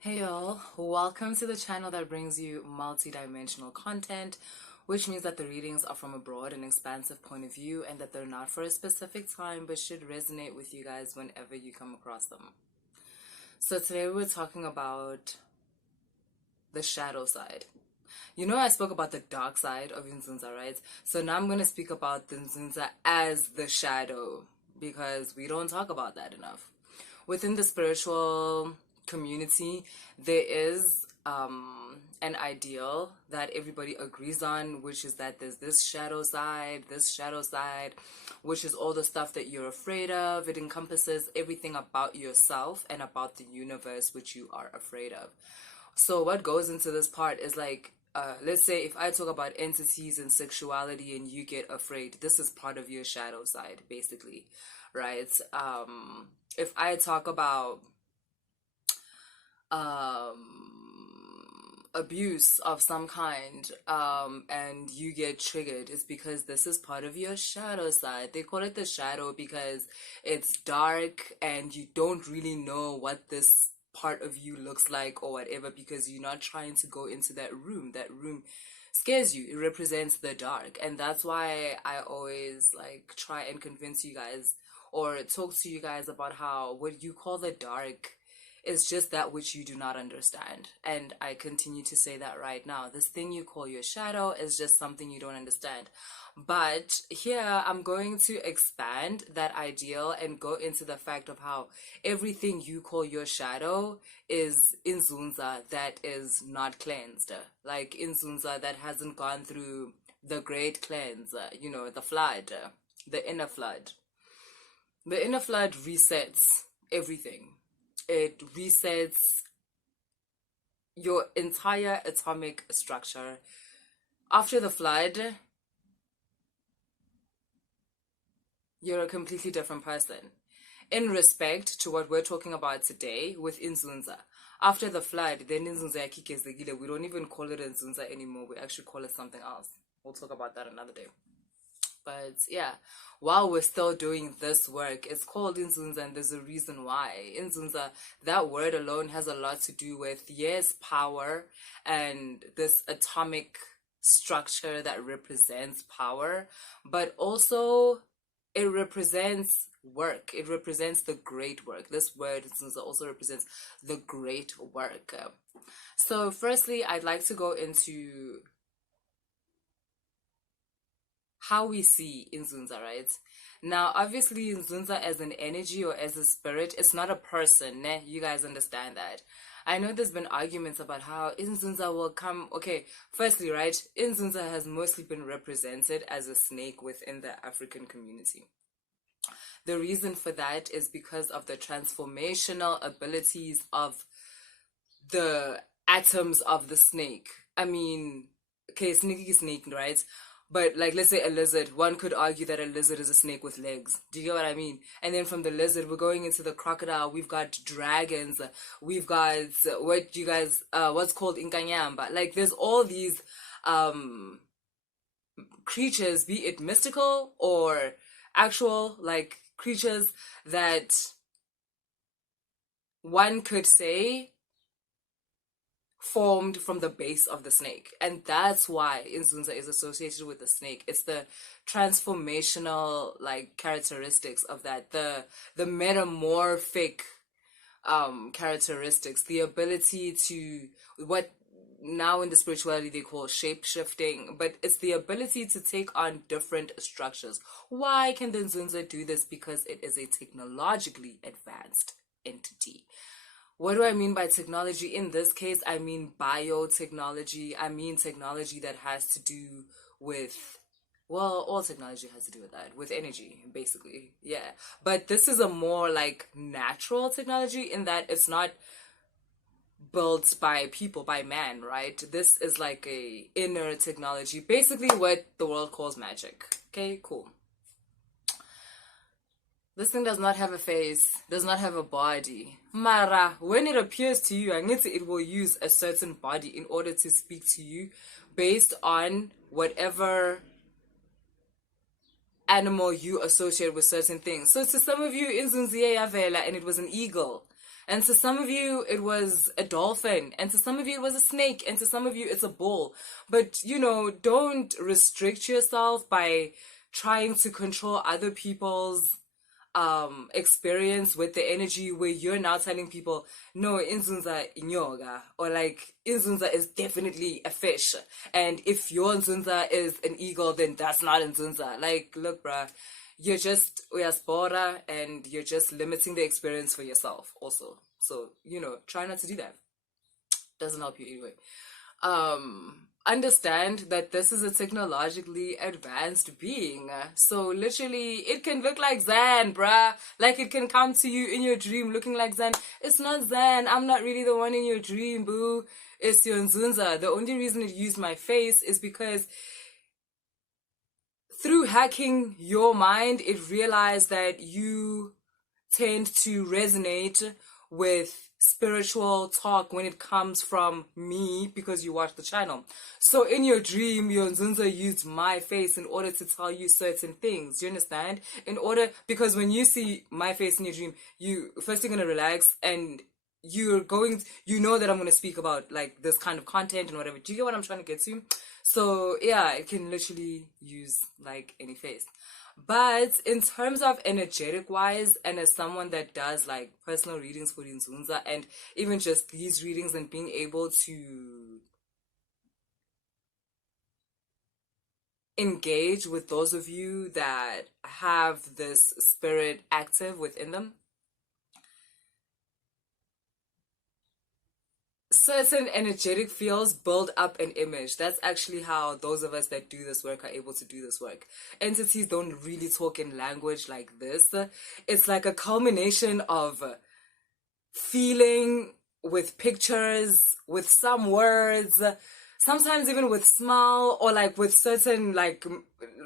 Hey y'all, welcome to the channel that brings you multi-dimensional content, which means that the readings are from a broad and expansive point of view and that they're not for a specific time but should resonate with you guys whenever you come across them. So today we're talking about the shadow side. You know, I spoke about the dark side of Nzunza, right? So now I'm going to speak about the Nzunza as the shadow because we don't talk about that enough. Within the spiritual community, there is an ideal that everybody agrees on, which is that there's this shadow side, which is all the stuff that you're afraid of. It encompasses everything about yourself and about the universe which you are afraid of. So what goes into this part is like, let's say if I talk about entities and sexuality and you get afraid, this is part of your shadow side, basically, right? If I talk about abuse of some kind and you get triggered, it's because this is part of your shadow side. They call it the shadow because it's dark and you don't really know what this part of you looks like or whatever, because you're not trying to go into that room. That room scares you. It represents the dark, and that's why I always like try and convince you guys or talk to you guys about how what you call the dark is just that which you do not understand. And I continue to say that right now. This thing you call your shadow is just something you don't understand. But here I'm going to expand that ideal and go into the fact of how everything you call your shadow is Inzunza that is not cleansed. Like Inzunza that hasn't gone through the great cleanse, the flood, the inner flood. The inner flood resets everything. It resets your entire atomic structure. After the flood, you're a completely different person. In respect to what we're talking about today with Inzunza. After the flood, then Inzunza yakikezekile. We don't even call it Inzunza anymore. We actually call it something else. We'll talk about that another day. But yeah, while we're still doing this work, it's called Inzunza, and there's a reason why. Inzunza, that word alone has a lot to do with, yes, power and this atomic structure that represents power, but also it represents work. It represents the great work. This word Nzunza also represents the great work. So firstly, I'd like to go into how we see Nzunza, right? Now, obviously, Nzunza as an energy or as a spirit, it's not a person, ne? You guys understand that. I know there's been arguments about how Nzunza will come. Okay, firstly, right, Nzunza has mostly been represented as a snake within the African community. The reason for that is because of the transformational abilities of the atoms of the snake. I mean, okay, snake is snake, right? But like, let's say a lizard, one could argue that a lizard is a snake with legs. Do you get what I mean? And then from the lizard, we're going into the crocodile. We've got dragons. We've got what's called Inkanyamba. Like, there's all these creatures, be it mystical or actual, like creatures that one could say formed from the base of the snake. And that's why Inzunza is associated with the snake. It's the transformational like characteristics of that, the metamorphic characteristics, the ability to what now in the spirituality they call shape shifting, but it's the ability to take on different structures. Why can the Nzunza do this? Because it is a technologically advanced entity. What do I mean by technology? In this case, I mean biotechnology. I mean technology that has to do with, well, all technology has to do with that, with energy, basically. Yeah. But this is a more like natural technology in that it's not built by people, by man, right? This is like a inner technology, basically what the world calls magic. Okay, cool. This thing does not have a face, does not have a body. Mara, when it appears to you, it will use a certain body in order to speak to you based on whatever animal you associate with certain things. So to some of you, Inzunziya Yavela, and it was an eagle. And to some of you, it was a dolphin. And to some of you, it was a snake. And to some of you, it's a bull. But, don't restrict yourself by trying to control other people's experience with the energy, where you're now telling people, no, Inzunza inyoga, or like Inzunza is definitely a fish, and if your Nzunza is an eagle, then that's not Nzunza. Like, look, bruh, you're just uyasbora, and you're just limiting the experience for yourself also. So, try not to do that. Doesn't help you anyway. Understand that this is a technologically advanced being. So literally, it can look like Zanne, bruh. Like, it can come to you in your dream looking like Zanne. It's not Zanne. I'm not really the one in your dream, boo. It's your Nzunza. The only reason it used my face is because through hacking your mind, it realized that you tend to resonate with spiritual talk when it comes from me because you watch the channel. So in your dream, your Nzunza used my face in order to tell you certain things. Do you understand? Because when you see my face in your dream, you first you're gonna relax, and you know that I'm gonna speak about like this kind of content and whatever. Do you get what I'm trying to get to? So yeah, it can literally use like any face. But in terms of energetic wise, and as someone that does like personal readings for Nzunza, and even just these readings, and being able to engage with those of you that have this spirit active within them, certain energetic fields build up an image. That's actually how those of us that do this work are able to do this work. Entities don't really talk in language like this. It's like a culmination of feeling with pictures, with some words, sometimes even with smile, or like with certain like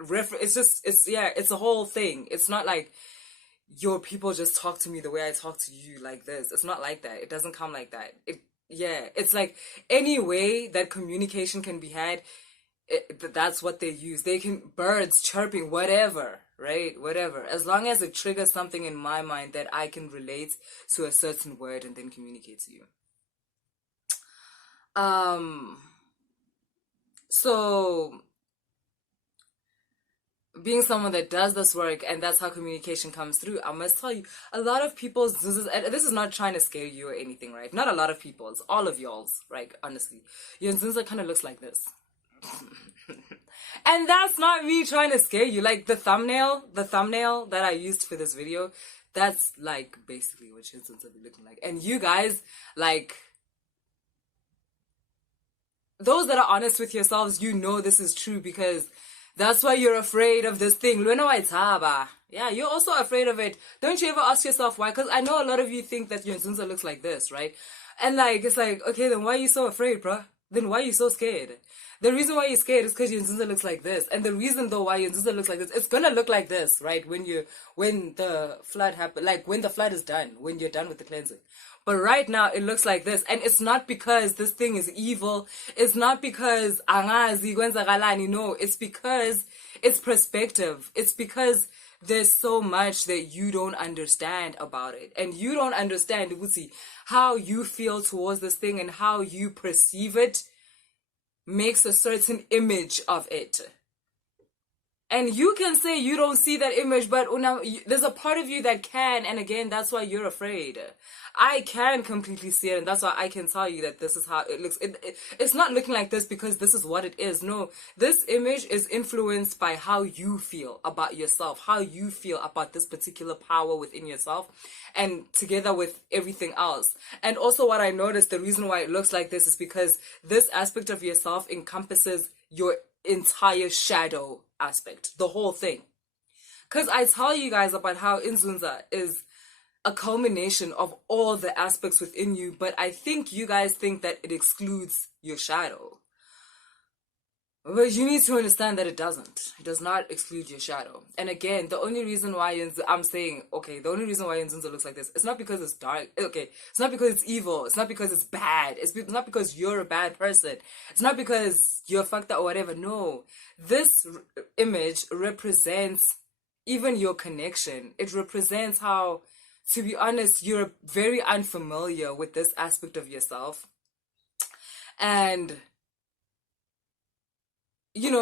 it's a whole thing. It's not like your people just talk to me the way I talk to you like this. It's not like that. It doesn't come like that. It's like any way that communication can be had, that's what they use. They can, birds chirping, whatever, right? Whatever. As long as it triggers something in my mind that I can relate to a certain word and then communicate to you. So being someone that does this work, and that's how communication comes through, I must tell you, a lot of people's, this is not trying to scare you or anything, right? Not a lot of people's, all of y'all's, right? Honestly, your Nzunza kind of looks like this. And that's not me trying to scare you. Like the thumbnail that I used for this video, that's like basically what your Nzunza be looking like. And you guys, like, those that are honest with yourselves, you know this is true, because that's why you're afraid of this thing. Yeah, you're also afraid of it. Don't you ever ask yourself why? Because I know a lot of you think that your Nzunza looks like this, right? And like, it's like, okay, then why are you so afraid, bruh? Then why are you so scared? The reason why you're scared is because your Nzunza looks like this. And the reason though why your Nzunza looks like this, it's gonna look like this, right? When the flood happens, like when the flood is done, when you're done with the cleansing. But right now, it looks like this. And it's not because this thing is evil. It's not because angazi kwenzakalani. No, it's because it's perspective. It's because there's so much that you don't understand about it. And you don't understand, Uzi, how you feel towards this thing and how you perceive it makes a certain image of it. And you can say you don't see that image, but there's a part of you that can, and again, that's why you're afraid. I can completely see it, and that's why I can tell you that this is how it looks. It's not looking like this because this is what it is. No, this image is influenced by how you feel about yourself, how you feel about this particular power within yourself, and together with everything else. And also what I noticed, the reason why it looks like this is because this aspect of yourself encompasses your entire shadow aspect, the whole thing. Because I tell you guys about how Nzunza is a culmination of all the aspects within you, but I think you guys think that it excludes your shadow. But you need to understand that it doesn't. It does not exclude your shadow. And again, the only reason why the only reason why Nzunza looks like this, it's not because it's dark. Okay, it's not because it's evil. It's not because it's bad. It's not because you're a bad person. It's not because you're fucked up or whatever. No, this image represents even your connection. It represents how to be honest, you're very unfamiliar with this aspect of yourself. And,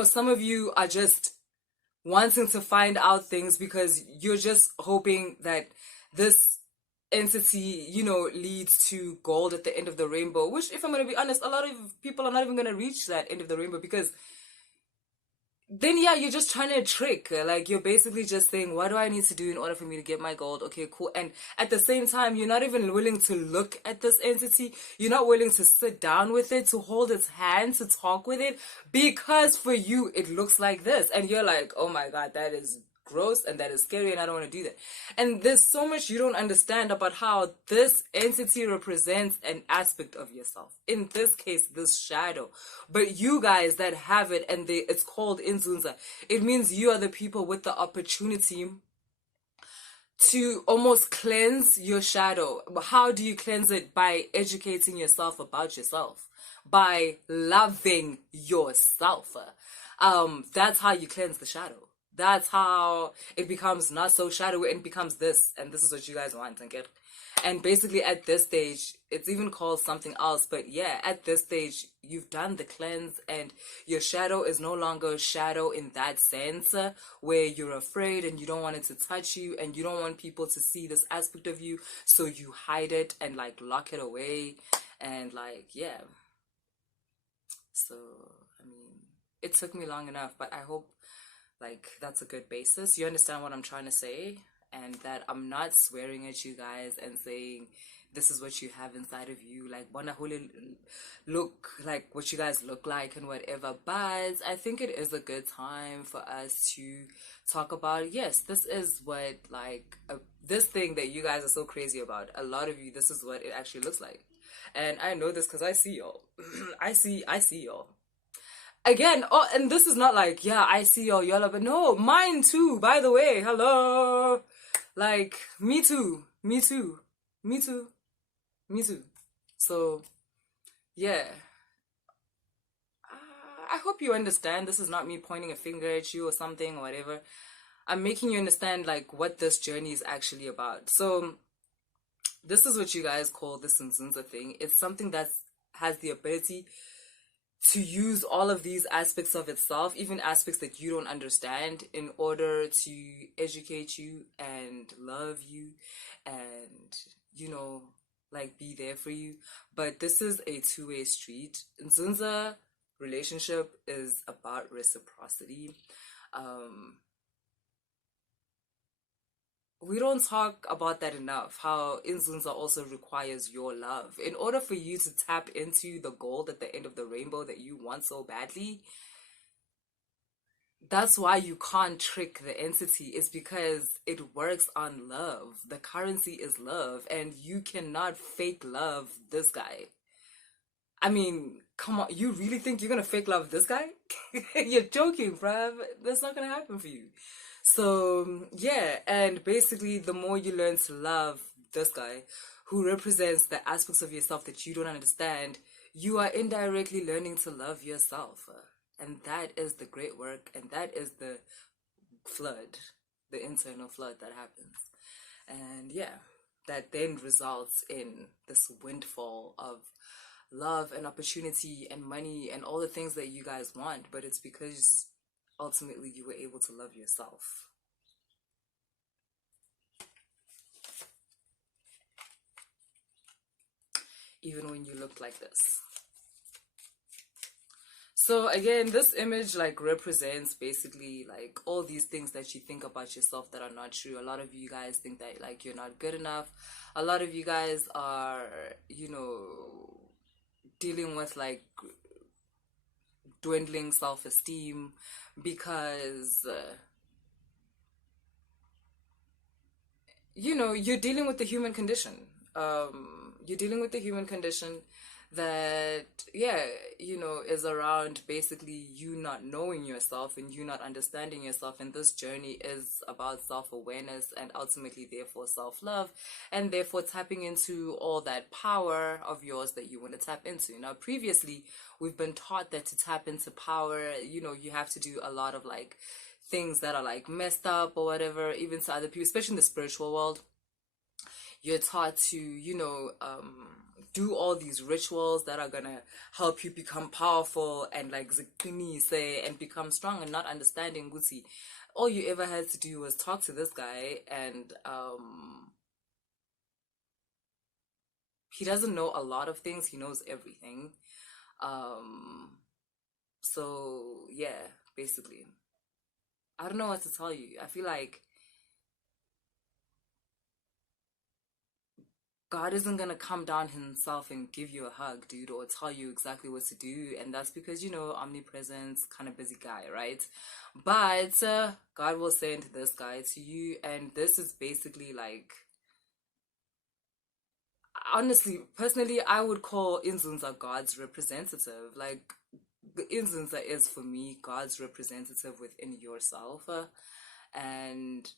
some of you are just wanting to find out things because you're just hoping that this entity, leads to gold at the end of the rainbow, which, if I'm going to be honest, a lot of people are not even going to reach that end of the rainbow, because then, yeah, you're just trying to trick. Like, you're basically just saying, what do I need to do in order for me to get my gold? Okay, cool. And at the same time, you're not even willing to look at this entity. You're not willing to sit down with it, to hold its hand, to talk with it, because for you, it looks like this. And you're like, oh my God, that is gross and that is scary and I don't want to do that. And there's so much you don't understand about how this entity represents an aspect of yourself. In this case, this shadow. But you guys that have it, and it's called INZUNZA, it means you are the people with the opportunity to almost cleanse your shadow. How do you cleanse it? By educating yourself about yourself, by loving yourself. That's how you cleanse the shadow. That's how it becomes not so shadowy and becomes this. And this is what you guys want, okay? And basically at this stage, it's even called something else. But yeah, at this stage, you've done the cleanse and your shadow is no longer a shadow in that sense, where you're afraid and you don't want it to touch you and you don't want people to see this aspect of you. So you hide it and like lock it away. And like, yeah. So, I mean, it took me long enough, but I hope like that's a good basis. You understand what I'm trying to say, and that I'm not swearing at you guys and saying this is what you have inside of you, like wanna look like what you guys look like and whatever. But I think it is a good time for us to talk about, yes, this is what like this thing that you guys are so crazy about. A lot of you, this is what it actually looks like. And I know this because I see y'all. I see y'all. Again, oh, and this is not like, yeah, I see y'all, but no, mine too, by the way, hello. Like, me too, me too, me too, me too. So, yeah. I hope you understand. This is not me pointing a finger at you or something or whatever. I'm making you understand, like, what this journey is actually about. So, this is what you guys call this Nzunza thing. It's something that has the ability to use all of these aspects of itself, even aspects that you don't understand, in order to educate you and love you and, like be there for you. But this is a two-way street. Nzunza relationship is about reciprocity. We don't talk about that enough, how Inzunza also requires your love. In order for you to tap into the gold at the end of the rainbow that you want so badly, that's why you can't trick the entity, is because it works on love. The currency is love, and you cannot fake love this guy. I mean, come on, you really think you're gonna fake love this guy? You're joking, bruv. That's not gonna happen for you. So, yeah, and basically, the more you learn to love this guy, who represents the aspects of yourself that you don't understand, you are indirectly learning to love yourself. And that is the great work, and that is the flood, the internal flood that happens. And yeah, that then results in this windfall of love and opportunity and money and all the things that you guys want, but it's because ultimately you were able to love yourself. Even when you look like this. So again, this image like represents basically like all these things that you think about yourself that are not true. A lot of you guys think that like you're not good enough. A lot of you guys are, dealing with like dwindling self-esteem because you're dealing with the human condition. You're dealing with the human condition that, yeah, is around basically you not knowing yourself and you not understanding yourself. And this journey is about self-awareness and ultimately, therefore, self-love, and therefore tapping into all that power of yours that you want to tap into. Now, previously, we've been taught that to tap into power, you have to do a lot of like things that are like messed up or whatever, even to other people, especially in the spiritual world. You're taught to, do all these rituals that are gonna help you become powerful and like say and become strong, and not understanding Gucci. All you ever had to do was talk to this guy, and he doesn't know a lot of things, he knows everything. So yeah, basically. I don't know what to tell you. I feel like God isn't gonna come down himself and give you a hug, dude, or tell you exactly what to do. And that's because, omnipresence, kind of busy guy, right? But God will send this guy to you. And this is basically like, honestly, personally, I would call INZUNZA God's representative. Like, INZUNZA is, for me, God's representative within yourself. And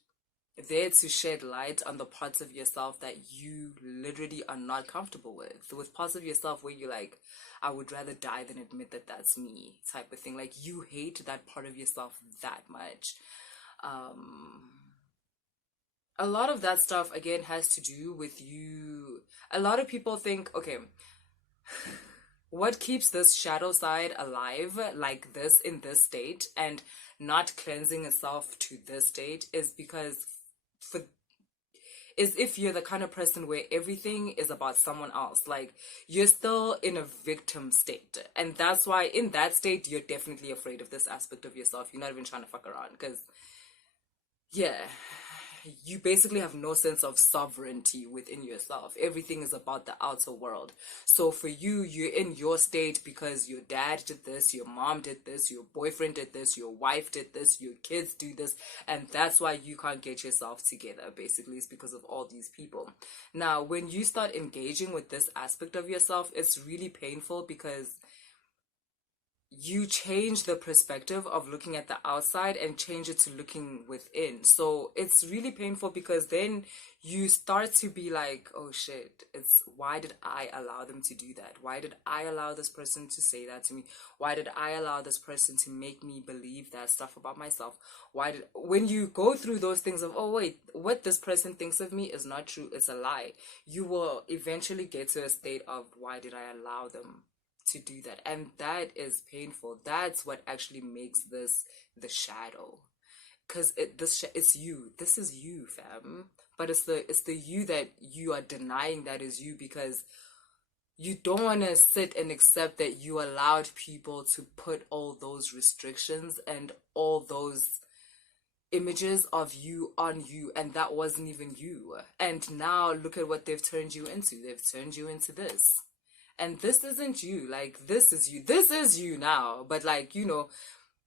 there to shed light on the parts of yourself that you literally are not comfortable with parts of yourself where you're like, I would rather die than admit that that's me, type of thing. Like, you hate that part of yourself that much. A lot of that stuff, again, has to do with you. A lot of people think, okay, what keeps this shadow side alive like this in this state and not cleansing itself to this state is because for is if you're the kind of person where everything is about someone else. Like, you're still in a victim state, and that's why in that state you're definitely afraid of this aspect of yourself. You're not even trying to fuck around, because yeah, you basically have no sense of sovereignty within yourself. Everything is about the outer world. So for you, you're in your state because your dad did this, your mom did this, your boyfriend did this, your wife did this, your kids do this, and that's why you can't get yourself together. Basically, it's because of all these people. Now, when you start engaging with this aspect of yourself, it's really painful because you change the perspective of looking at the outside and change it to looking within. So it's really painful because then you start to be like, oh shit, it's why did I allow them to do that? Why did I allow this person to say that to me? Why did I allow this person to make me believe that stuff about myself? When you go through those things of, oh wait, what this person thinks of me is not true, it's a lie, you will eventually get to a state of, why did I allow them to do that? And that is painful. That's what actually makes this the shadow, because it's you. This is you, fam. But it's the you that you are denying that is you, because you don't want to sit and accept that you allowed people to put all those restrictions and all those images of you on you, and that wasn't even you. And now look at what they've turned you into. They've turned you into this. And this isn't you. Like, this is you. This is you now. But like,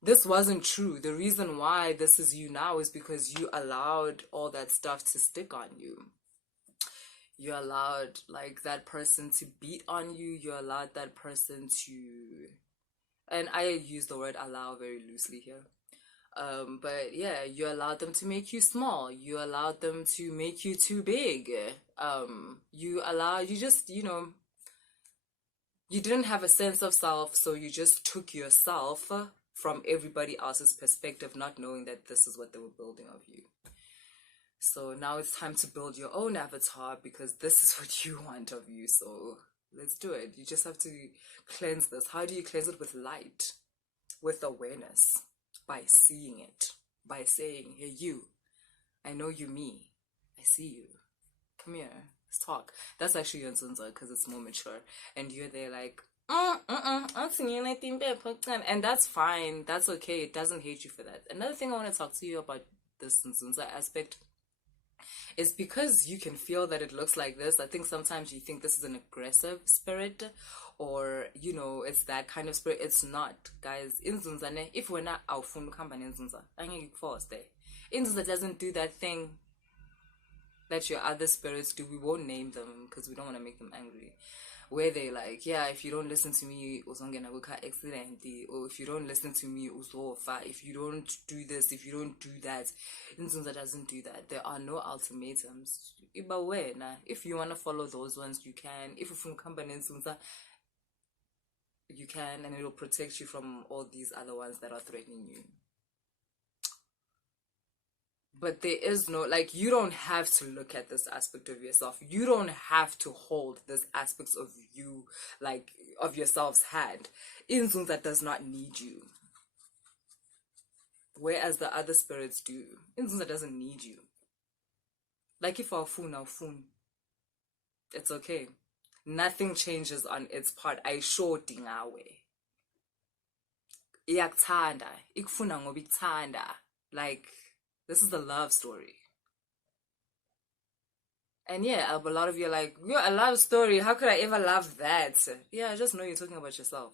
this wasn't true. The reason why this is you now is because you allowed all that stuff to stick on you. You allowed like that person to beat on you. You allowed that person to, and I use the word allow very loosely here. But yeah, you allowed them to make you small. You allowed them to make you too big. You just, you didn't have a sense of self, so you just took yourself from everybody else's perspective, not knowing that this is what they were building of you. So now it's time to build your own avatar, because this is what you want of you. So let's do it. You just have to cleanse this. How do you cleanse it? With light, with awareness, by seeing it, by saying, hey, you, I know you, me, I see you, come here, let's talk. That's actually your Nzunza, because it's more mature, and you're there like, I'm seeing anything bad, and that's fine, that's okay, it doesn't hate you for that. Another thing I want to talk to you about this Nzunza aspect is because you can feel that it looks like this. I think sometimes you think this is an aggressive spirit, or it's that kind of spirit. It's not, guys. Inzunza, if we're not out from company Nzunza, I think you force there. Inzunza doesn't do that thing that your other spirits do. We won't name them because we don't want to make them angry. Where they like, yeah, if you don't listen to me, uzongena kuka accident, or if you don't listen to me, uzofa, if you don't do this, if you don't do that. Nzunza doesn't do that. There are no ultimatums. If you want to follow those ones, you can. If you're from company Nzunza, you can, and it'll protect you from all these other ones that are threatening you. But there is no, like, you don't have to look at this aspect of yourself. You don't have to hold this aspects of you, like, of yourself's hand. Inzunza does not need you. Whereas the other spirits do. Inzunza doesn't need you. Like, if our phone, it's okay. Nothing changes on its part. Ayishodi ngawe. Iyakuthanda. Ikufuna ngoba ikuthanda. Like, this is the love story. And yeah, a lot of you are like, yeah, a love story. How could I ever love that? Yeah, I just know you're talking about yourself.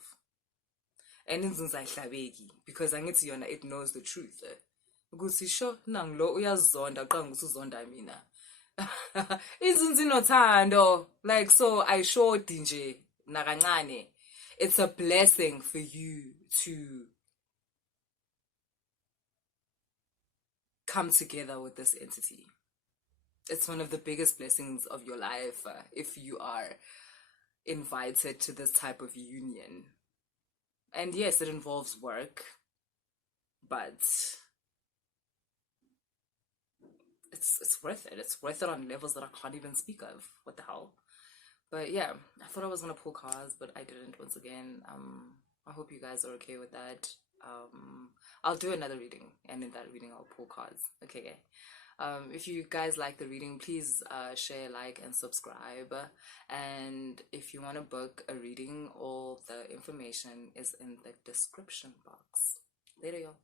And Nzunza ihlabeki, because angithi yona it knows the truth. Ukuthi sho nanglo uyazonda qanga ukuthi uzonda mina. Inzunza inothando. Like, so ayishodi nje nakancane. It's a blessing for you to come together with this entity. It's one of the biggest blessings of your life if you are invited to this type of union. And yes, it involves work, but it's worth it. It's worth it on levels that I can't even speak of. What the hell? But yeah, I thought I was gonna pull cards, but I didn't once again. I hope you guys are okay with that. I'll do another reading, and in that reading I'll pull cards. Okay. If you guys like the reading, please share, like, and subscribe. And if you want to book a reading, all the information is in the description box. Later, y'all.